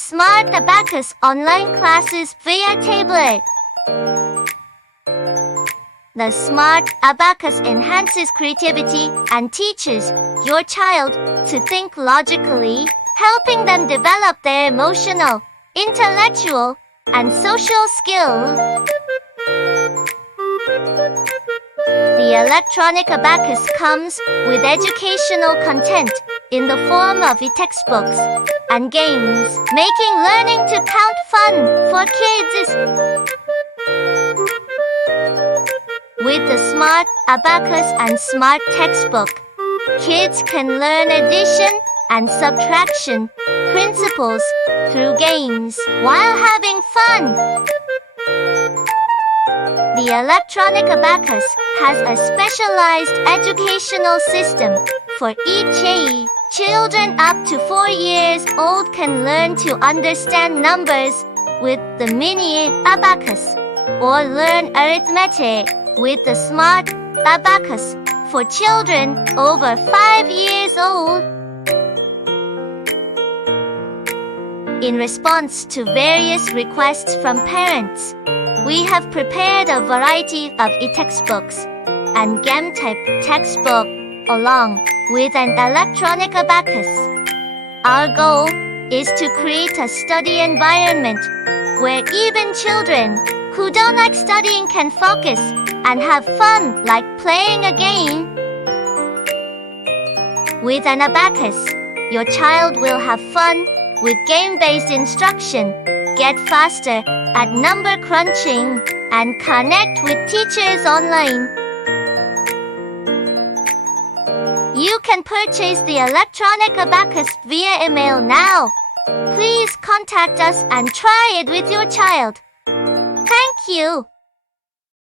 Smart Abacus online classes via tablet. The Smart Abacus enhances creativity and teaches your child to think logically, helping them develop their emotional, intellectual, and social skills. The electronic abacus comes with educational content in the form of e-textbooks and games, making learning to count fun for kids. With the Smart Abacus and Smart Textbook, kids can learn addition and subtraction principles through games while having fun. The electronic abacus has a specialized educational system for each age. Children up to 4 years old can learn to understand numbers with the mini abacus or learn arithmetic with the Smart Abacus for children over 5 years old. In response to various requests from parents, we have prepared a variety of e-textbooks and game-type textbook along with an electronic abacus. Our goal is to create a study environment where even children who don't like studying can focus and have fun like playing a game. With an abacus, your child will have fun with game-based instruction, get faster at number crunching, and connect with teachers online. You can purchase the electronic abacus via email now. Please contact us and try it with your child. Thank you.